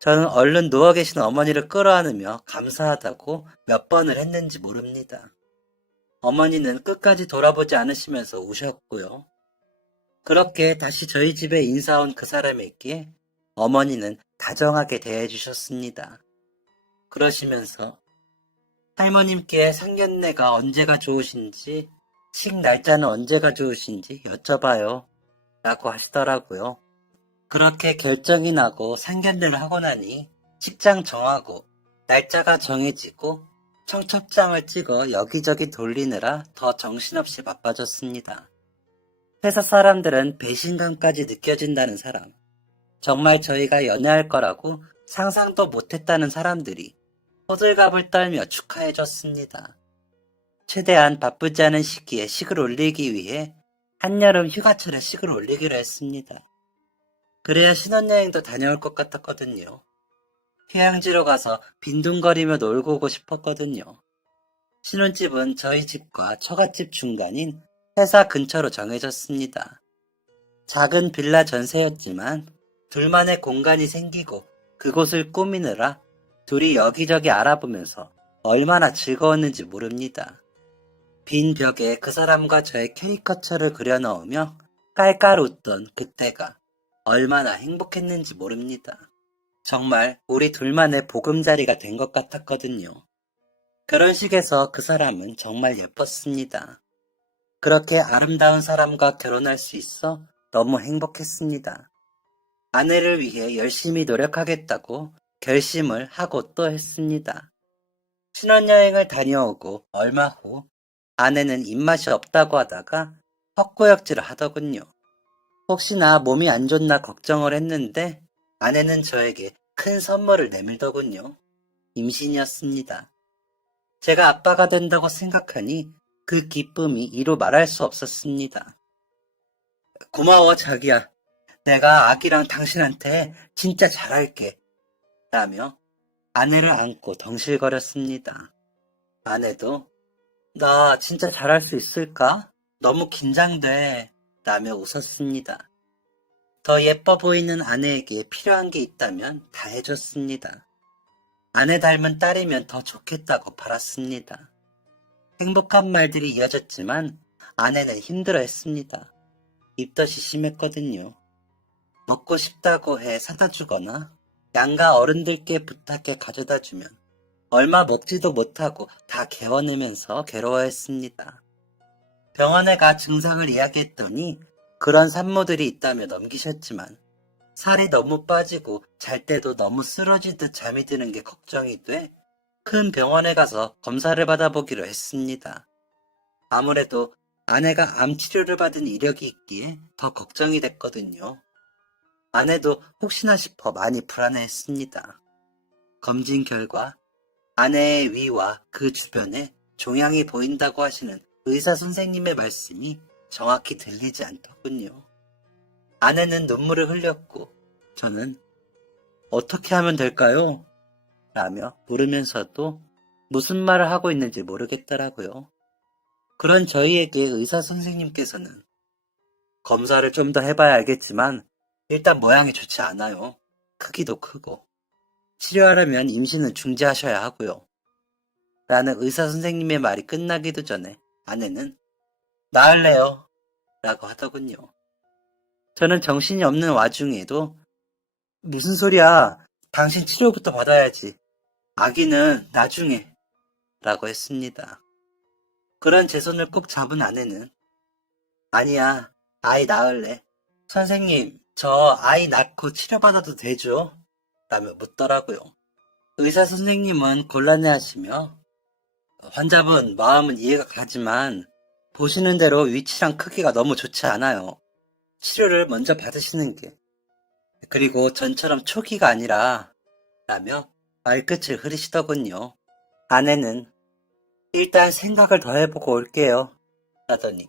저는 얼른 누워 계신 어머니를 끌어안으며 감사하다고 몇 번을 했는지 모릅니다. 어머니는 끝까지 돌아보지 않으시면서 우셨고요. 그렇게 다시 저희 집에 인사 온 그 사람에게 어머니는 다정하게 대해주셨습니다. 그러시면서 할머님께 상견례가 언제가 좋으신지, 식 날짜는 언제가 좋으신지 여쭤봐요. 라고 하시더라고요. 그렇게 결정이 나고 상견례를 하고 나니 식장 정하고 날짜가 정해지고 청첩장을 찍어 여기저기 돌리느라 더 정신없이 바빠졌습니다. 회사 사람들은 배신감까지 느껴진다는 사람, 정말 저희가 연애할 거라고 상상도 못했다는 사람들이 호들갑을 떨며 축하해줬습니다. 최대한 바쁘지 않은 시기에 식을 올리기 위해 한여름 휴가철에 식을 올리기로 했습니다. 그래야 신혼여행도 다녀올 것 같았거든요. 휴양지로 가서 빈둥거리며 놀고 오고 싶었거든요. 신혼집은 저희 집과 처갓집 중간인 회사 근처로 정해졌습니다. 작은 빌라 전세였지만 둘만의 공간이 생기고 그곳을 꾸미느라 둘이 여기저기 알아보면서 얼마나 즐거웠는지 모릅니다. 빈 벽에 그 사람과 저의 캐리커처를 그려넣으며 깔깔 웃던 그때가 얼마나 행복했는지 모릅니다. 정말 우리 둘만의 보금자리가 된 것 같았거든요. 결혼식에서 그 사람은 정말 예뻤습니다. 그렇게 아름다운 사람과 결혼할 수 있어 너무 행복했습니다. 아내를 위해 열심히 노력하겠다고 결심을 하고 또 했습니다. 신혼여행을 다녀오고 얼마 후 아내는 입맛이 없다고 하다가 헛구역질을 하더군요. 혹시나 몸이 안 좋나 걱정을 했는데 아내는 저에게 큰 선물을 내밀더군요. 임신이었습니다. 제가 아빠가 된다고 생각하니 그 기쁨이 이루 말할 수 없었습니다. 고마워 자기야. 내가 아기랑 당신한테 진짜 잘할게. 라며 아내를 안고 덩실거렸습니다. 아내도 나 진짜 잘할 수 있을까? 너무 긴장돼. 라며 웃었습니다. 더 예뻐 보이는 아내에게 필요한 게 있다면 다 해줬습니다. 아내 닮은 딸이면 더 좋겠다고 바랐습니다. 행복한 말들이 이어졌지만 아내는 힘들어했습니다. 입덧이 심했거든요. 먹고 싶다고 해 사다 주거나 양가 어른들께 부탁해 가져다 주면 얼마 먹지도 못하고 다 개워내면서 괴로워했습니다. 병원에 가 증상을 이야기했더니 그런 산모들이 있다며 넘기셨지만 살이 너무 빠지고 잘 때도 너무 쓰러지듯 잠이 드는 게 걱정이 돼 큰 병원에 가서 검사를 받아보기로 했습니다. 아무래도 아내가 암 치료를 받은 이력이 있기에 더 걱정이 됐거든요. 아내도 혹시나 싶어 많이 불안해했습니다. 검진 결과 아내의 위와 그 주변에 종양이 보인다고 하시는 의사 선생님의 말씀이 정확히 들리지 않더군요. 아내는 눈물을 흘렸고 저는 어떻게 하면 될까요? 라며 물으면서도 무슨 말을 하고 있는지 모르겠더라고요. 그런 저희에게 의사 선생님께서는 검사를 좀 더 해봐야 알겠지만 일단 모양이 좋지 않아요. 크기도 크고. 치료하려면 임신은 중지하셔야 하고요. 라는 의사 선생님의 말이 끝나기도 전에 아내는 나을래요. 라고 하더군요. 저는 정신이 없는 와중에도 무슨 소리야. 당신 치료부터 받아야지. 아기는 나중에. 라고 했습니다. 그런 제 손을 꼭 잡은 아내는 아니야. 아이 낳을래. 선생님, 저 아이 낳고 치료받아도 되죠? 라며 묻더라고요. 의사 선생님은 곤란해하시며 환자분 마음은 이해가 가지만 보시는 대로 위치랑 크기가 너무 좋지 않아요. 치료를 먼저 받으시는 게. 그리고 전처럼 초기가 아니라 라며 말끝을 흐리시더군요. 아내는 일단 생각을 더 해보고 올게요. 라더니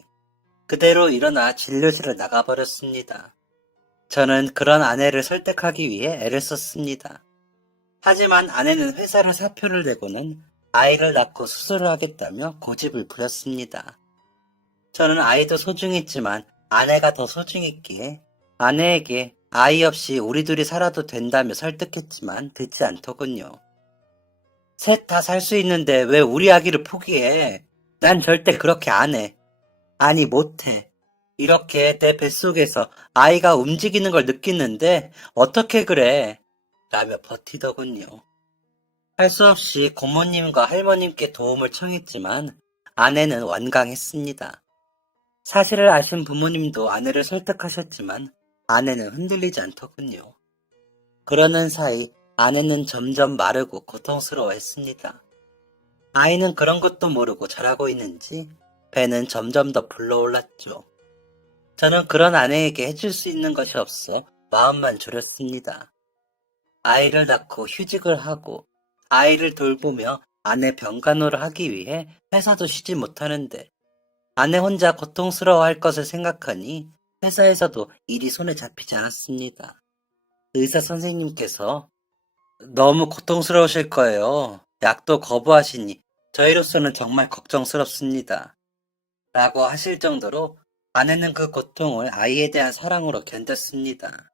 그대로 일어나 진료실을 나가버렸습니다. 저는 그런 아내를 설득하기 위해 애를 썼습니다. 하지만 아내는 회사로 사표를 내고는 아이를 낳고 수술을 하겠다며 고집을 부렸습니다. 저는 아이도 소중했지만 아내가 더 소중했기에 아내에게 아이 없이 우리 둘이 살아도 된다며 설득했지만 듣지 않더군요. 셋 다 살 수 있는데 왜 우리 아기를 포기해? 난 절대 그렇게 안 해. 아니 못해. 이렇게 내 뱃속에서 아이가 움직이는 걸 느끼는데 어떻게 그래? 라며 버티더군요. 할 수 없이 고모님과 할머님께 도움을 청했지만 아내는 완강했습니다. 사실을 아신 부모님도 아내를 설득하셨지만 아내는 흔들리지 않더군요. 그러는 사이 아내는 점점 마르고 고통스러워했습니다. 아이는 그런 것도 모르고 자라고 있는지 배는 점점 더 불러올랐죠. 저는 그런 아내에게 해줄 수 있는 것이 없어 마음만 졸였습니다. 아이를 낳고 휴직을 하고 아이를 돌보며 아내 병간호를 하기 위해 회사도 쉬지 못하는데 아내 혼자 고통스러워할 것을 생각하니 회사에서도 일이 손에 잡히지 않았습니다. 의사 선생님께서 너무 고통스러우실 거예요. 약도 거부하시니 저희로서는 정말 걱정스럽습니다. 라고 하실 정도로 아내는 그 고통을 아이에 대한 사랑으로 견뎠습니다.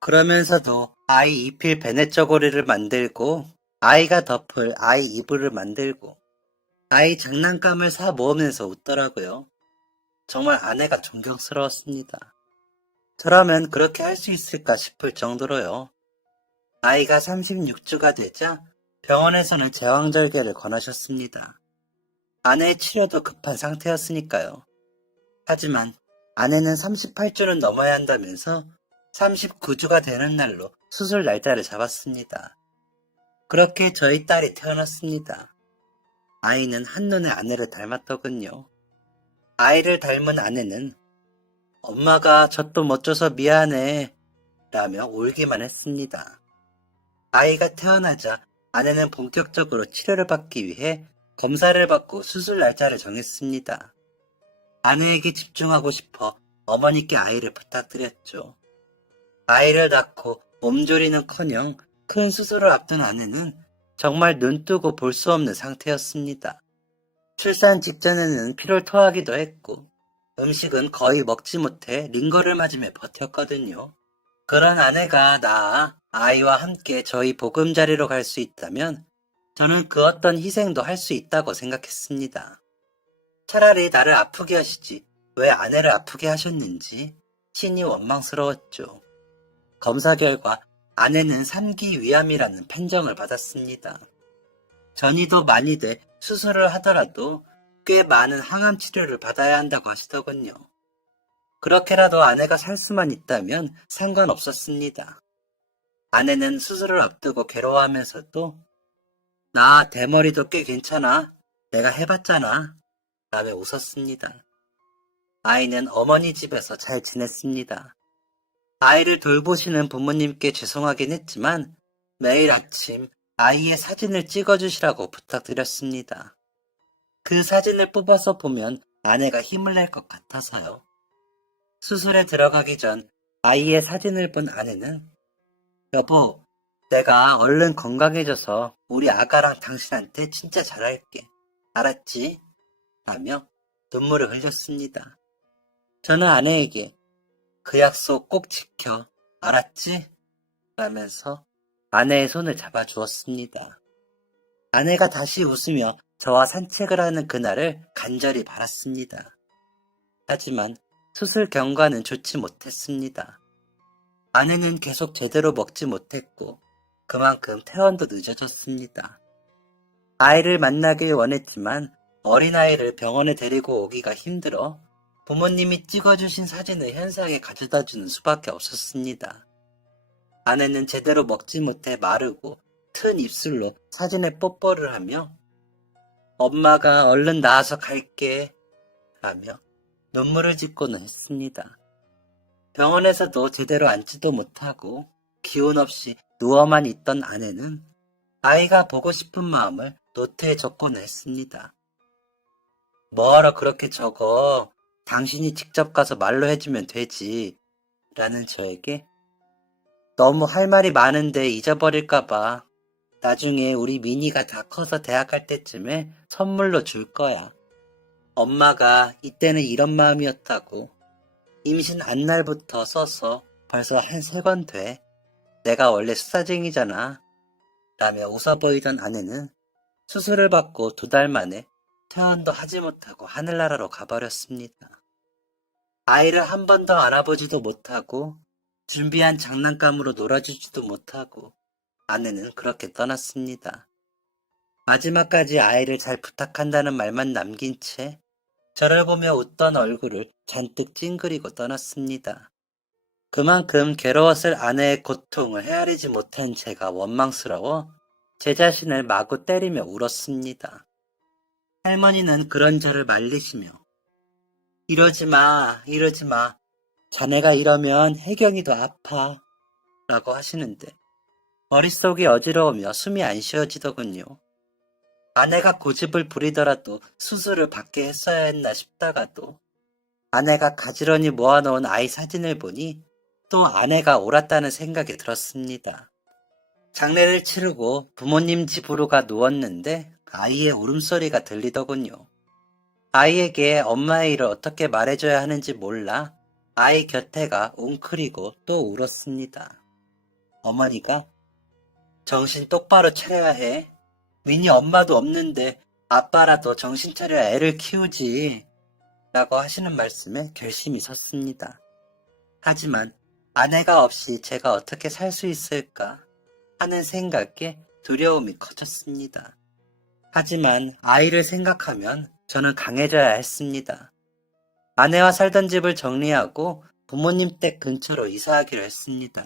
그러면서도 아이 입힐 베넷저고리를 만들고 아이가 덮을 아이 이불을 만들고 아이 장난감을 사 모으면서 웃더라고요. 정말 아내가 존경스러웠습니다. 저라면 그렇게 할 수 있을까 싶을 정도로요. 아이가 36주가 되자 병원에서는 제왕절개를 권하셨습니다. 아내의 치료도 급한 상태였으니까요. 하지만 아내는 38주는 넘어야 한다면서 39주가 되는 날로 수술 날짜를 잡았습니다. 그렇게 저희 딸이 태어났습니다. 아이는 한눈에 아내를 닮았더군요. 아이를 닮은 아내는 엄마가 젖도 못 줘서 미안해 라며 울기만 했습니다. 아이가 태어나자 아내는 본격적으로 치료를 받기 위해 검사를 받고 수술 날짜를 정했습니다. 아내에게 집중하고 싶어 어머니께 아이를 부탁드렸죠. 아이를 낳고 몸조리는커녕 큰 수술을 앞둔 아내는 정말 눈뜨고 볼 수 없는 상태였습니다. 출산 직전에는 피를 토하기도 했고 음식은 거의 먹지 못해 링거를 맞으며 버텼거든요. 그런 아내가 낳아 아이와 함께 저희 보금자리로 갈 수 있다면 저는 그 어떤 희생도 할 수 있다고 생각했습니다. 차라리 나를 아프게 하시지 왜 아내를 아프게 하셨는지 신이 원망스러웠죠. 검사 결과 아내는 3기 위암이라는 판정을 받았습니다. 전이도 많이 돼 수술을 하더라도 꽤 많은 항암 치료를 받아야 한다고 하시더군요. 그렇게라도 아내가 살 수만 있다면 상관없었습니다. 아내는 수술을 앞두고 괴로워하면서도 나 대머리도 꽤 괜찮아. 내가 해봤잖아. 라며 웃었습니다. 아이는 어머니 집에서 잘 지냈습니다. 아이를 돌보시는 부모님께 죄송하긴 했지만 매일 아침 아이의 사진을 찍어주시라고 부탁드렸습니다. 그 사진을 뽑아서 보면 아내가 힘을 낼 것 같아서요. 수술에 들어가기 전 아이의 사진을 본 아내는 여보, 내가 얼른 건강해져서 우리 아가랑 당신한테 진짜 잘할게. 알았지? 라며 눈물을 흘렸습니다. 저는 아내에게 그 약속 꼭 지켜. 알았지? 라면서 아내의 손을 잡아주었습니다. 아내가 다시 웃으며 저와 산책을 하는 그날을 간절히 바랐습니다. 하지만 수술 경과는 좋지 못했습니다. 아내는 계속 제대로 먹지 못했고 그만큼 퇴원도 늦어졌습니다. 아이를 만나길 원했지만 어린아이를 병원에 데리고 오기가 힘들어 부모님이 찍어주신 사진을 현상에 가져다주는 수밖에 없었습니다. 아내는 제대로 먹지 못해 마르고 튼 입술로 사진에 뽀뽀를 하며 엄마가 얼른 나와서 갈게 라며 눈물을 짓고는 했습니다. 병원에서도 제대로 앉지도 못하고 기운 없이 누워만 있던 아내는 아이가 보고 싶은 마음을 노트에 적고는 했습니다. 뭐하러 그렇게 적어? 당신이 직접 가서 말로 해주면 되지. 라는 저에게 너무 할 말이 많은데 잊어버릴까봐 나중에 우리 미니가 다 커서 대학 갈 때쯤에 선물로 줄 거야. 엄마가 이때는 이런 마음이었다고. 임신 안날부터 써서 벌써 한 3권 돼. 내가 원래 수사쟁이잖아. 라며 웃어 보이던 아내는 수술을 받고 2달 만에 퇴원도 하지 못하고 하늘나라로 가버렸습니다. 아이를 한 번 더 알아보지도 못하고 준비한 장난감으로 놀아주지도 못하고 아내는 그렇게 떠났습니다. 마지막까지 아이를 잘 부탁한다는 말만 남긴 채 저를 보며 웃던 얼굴을 잔뜩 찡그리고 떠났습니다. 그만큼 괴로웠을 아내의 고통을 헤아리지 못한 제가 원망스러워 제 자신을 마구 때리며 울었습니다. 할머니는 그런 저를 말리시며 이러지 마, 이러지 마. 자네가 이러면 혜경이도 아파. 라고 하시는데 머릿속이 어지러우며 숨이 안 쉬어지더군요. 아내가 고집을 부리더라도 수술을 받게 했어야 했나 싶다가도 아내가 가지런히 모아놓은 아이 사진을 보니 또 아내가 옳았다는 생각이 들었습니다. 장례를 치르고 부모님 집으로 가 누웠는데 아이의 울음소리가 들리더군요. 아이에게 엄마의 일을 어떻게 말해줘야 하는지 몰라 아이 곁에가 웅크리고 또 울었습니다. 어머니가 정신 똑바로 차려야 해. 민이 엄마도 없는데 아빠라도 정신 차려야 애를 키우지. 라고 하시는 말씀에 결심이 섰습니다. 하지만 아내가 없이 제가 어떻게 살 수 있을까 하는 생각에 두려움이 커졌습니다. 하지만 아이를 생각하면 저는 강해져야 했습니다. 아내와 살던 집을 정리하고 부모님 댁 근처로 이사하기로 했습니다.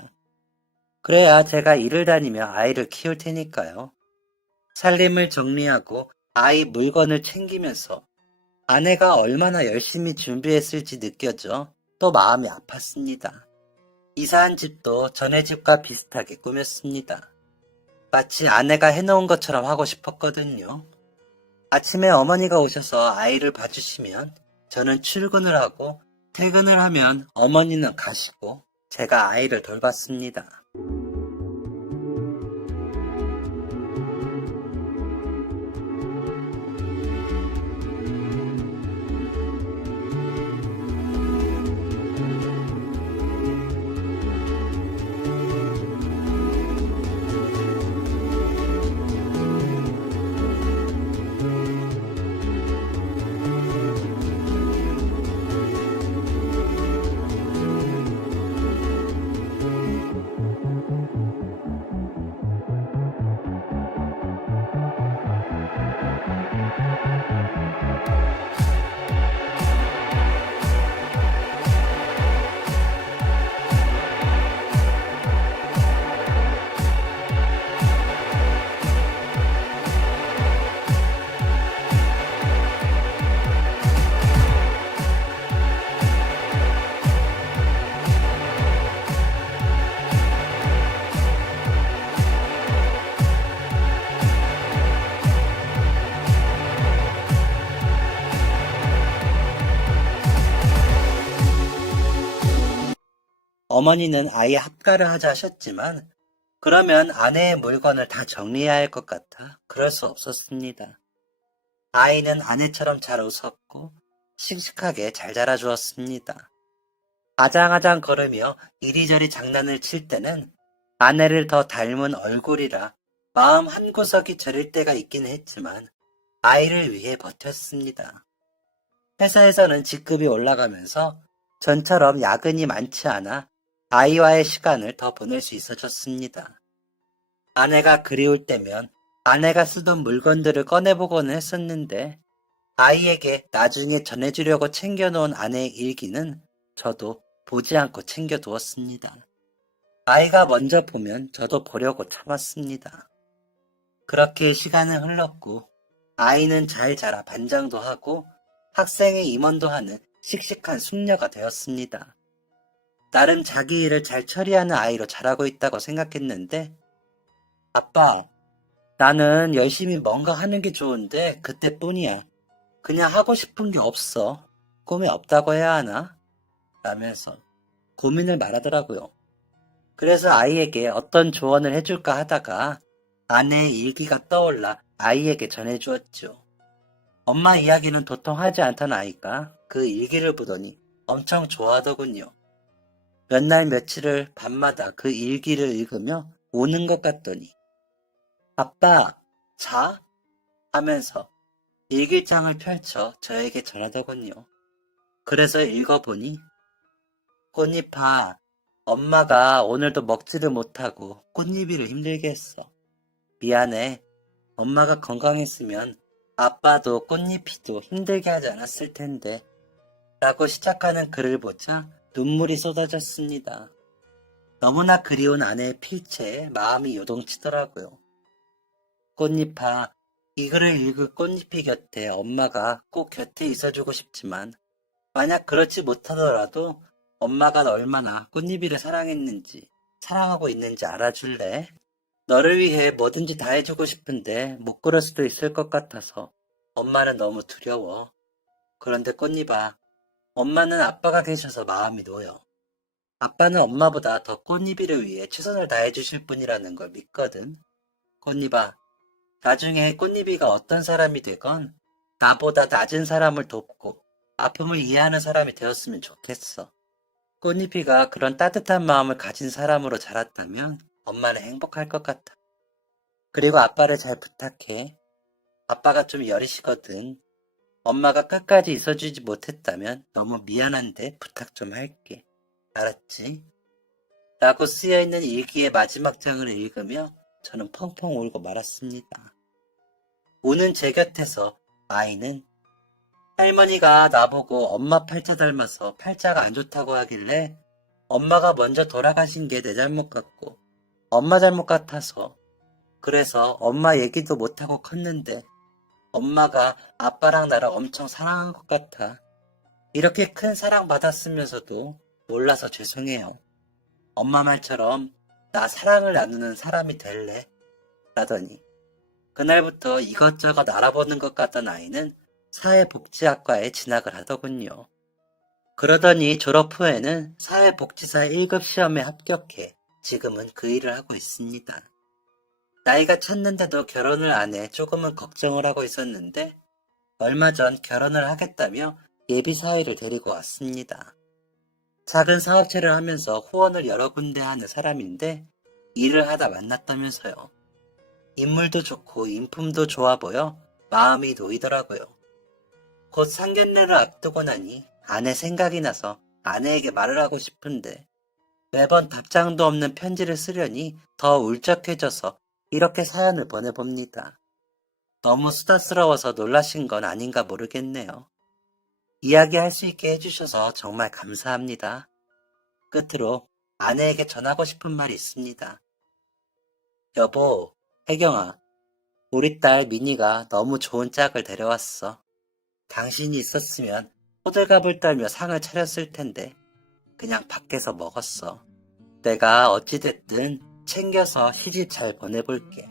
그래야 제가 일을 다니며 아이를 키울 테니까요. 살림을 정리하고 아이 물건을 챙기면서 아내가 얼마나 열심히 준비했을지 느껴져 또 마음이 아팠습니다. 이사한 집도 전에 집과 비슷하게 꾸몄습니다. 마치 아내가 해놓은 것처럼 하고 싶었거든요. 아침에 어머니가 오셔서 아이를 봐주시면 저는 출근을 하고 퇴근을 하면 어머니는 가시고 제가 아이를 돌봤습니다. 어머니는 아예 합가를 하자 하셨지만 그러면 아내의 물건을 다 정리해야 할 것 같아 그럴 수 없었습니다. 아이는 아내처럼 잘 웃었고 씩씩하게 잘 자라주었습니다. 아장아장 걸으며 이리저리 장난을 칠 때는 아내를 더 닮은 얼굴이라 마음 한구석이 저릴 때가 있긴 했지만 아이를 위해 버텼습니다. 회사에서는 직급이 올라가면서 전처럼 야근이 많지 않아 아이와의 시간을 더 보낼 수 있어졌습니다. 아내가 그리울 때면 아내가 쓰던 물건들을 꺼내보곤 했었는데 아이에게 나중에 전해주려고 챙겨놓은 아내의 일기는 저도 보지 않고 챙겨두었습니다. 아이가 먼저 보면 저도 보려고 참았습니다. 그렇게 시간은 흘렀고 아이는 잘 자라 반장도 하고 학생의 임원도 하는 씩씩한 숙녀가 되었습니다. 나름 자기 일을 잘 처리하는 아이로 자라고 있다고 생각했는데 아빠, 나는 열심히 뭔가 하는 게 좋은데 그때뿐이야. 그냥 하고 싶은 게 없어. 꿈이 없다고 해야 하나? 라면서 고민을 말하더라고요. 그래서 아이에게 어떤 조언을 해줄까 하다가 아내의 일기가 떠올라 아이에게 전해주었죠. 엄마 이야기는 도통 하지 않던 아이가 그 일기를 보더니 엄청 좋아하더군요. 몇 날 며칠을 밤마다 그 일기를 읽으며 우는 것 같더니 아빠, 자? 하면서 일기장을 펼쳐 저에게 전하더군요. 그래서 읽어보니 꽃잎아, 엄마가 오늘도 먹지를 못하고 꽃잎이를 힘들게 했어. 미안해. 엄마가 건강했으면 아빠도 꽃잎이도 힘들게 하지 않았을 텐데. 라고 시작하는 글을 보자 눈물이 쏟아졌습니다. 너무나 그리운 아내의 필체에 마음이 요동치더라고요. 꽃잎아, 이 글을 읽을 꽃잎이 곁에 엄마가 꼭 곁에 있어주고 싶지만 만약 그렇지 못하더라도 엄마가 너 얼마나 꽃잎이를 사랑했는지 사랑하고 있는지 알아줄래? 너를 위해 뭐든지 다 해주고 싶은데 못 그럴 수도 있을 것 같아서 엄마는 너무 두려워. 그런데 꽃잎아, 엄마는 아빠가 계셔서 마음이 놓여. 아빠는 엄마보다 더 꽃잎이를 위해 최선을 다해 주실 분이라는 걸 믿거든. 꽃잎아, 나중에 꽃잎이가 어떤 사람이 되건 나보다 낮은 사람을 돕고 아픔을 이해하는 사람이 되었으면 좋겠어. 꽃잎이가 그런 따뜻한 마음을 가진 사람으로 자랐다면 엄마는 행복할 것 같아. 그리고 아빠를 잘 부탁해. 아빠가 좀 여리시거든. 엄마가 끝까지 있어주지 못했다면 너무 미안한데 부탁 좀 할게. 알았지? 라고 쓰여있는 일기의 마지막 장을 읽으며 저는 펑펑 울고 말았습니다. 우는 제 곁에서 아이는 할머니가 나보고 엄마 팔자 닮아서 팔자가 안 좋다고 하길래 엄마가 먼저 돌아가신 게 내 잘못 같고 엄마 잘못 같아서 그래서 엄마 얘기도 못하고 컸는데 엄마가 아빠랑 나를 엄청 사랑한 것 같아. 이렇게 큰 사랑 받았으면서도 몰라서 죄송해요. 엄마 말처럼 나 사랑을 나누는 사람이 될래? 라더니 그날부터 이것저것 알아보는 것 같던 아이는 사회복지학과에 진학을 하더군요. 그러더니 졸업 후에는 사회복지사 1급 시험에 합격해 지금은 그 일을 하고 있습니다. 나이가 찼는데도 결혼을 안 해 조금은 걱정을 하고 있었는데 얼마 전 결혼을 하겠다며 예비 사위를 데리고 왔습니다. 작은 사업체를 하면서 후원을 여러 군데 하는 사람인데 일을 하다 만났다면서요. 인물도 좋고 인품도 좋아 보여 마음이 놓이더라고요. 곧 상견례를 앞두고 나니 아내 생각이 나서 아내에게 말을 하고 싶은데 매번 답장도 없는 편지를 쓰려니 더 울적해져서 이렇게 사연을 보내봅니다. 너무 수다스러워서 놀라신 건 아닌가 모르겠네요. 이야기할 수 있게 해주셔서 정말 감사합니다. 끝으로 아내에게 전하고 싶은 말이 있습니다. 여보, 혜경아, 우리 딸 미니가 너무 좋은 짝을 데려왔어. 당신이 있었으면 호들갑을 떨며 상을 차렸을 텐데 그냥 밖에서 먹었어. 내가 어찌됐든 챙겨서 시집 잘 보내볼게.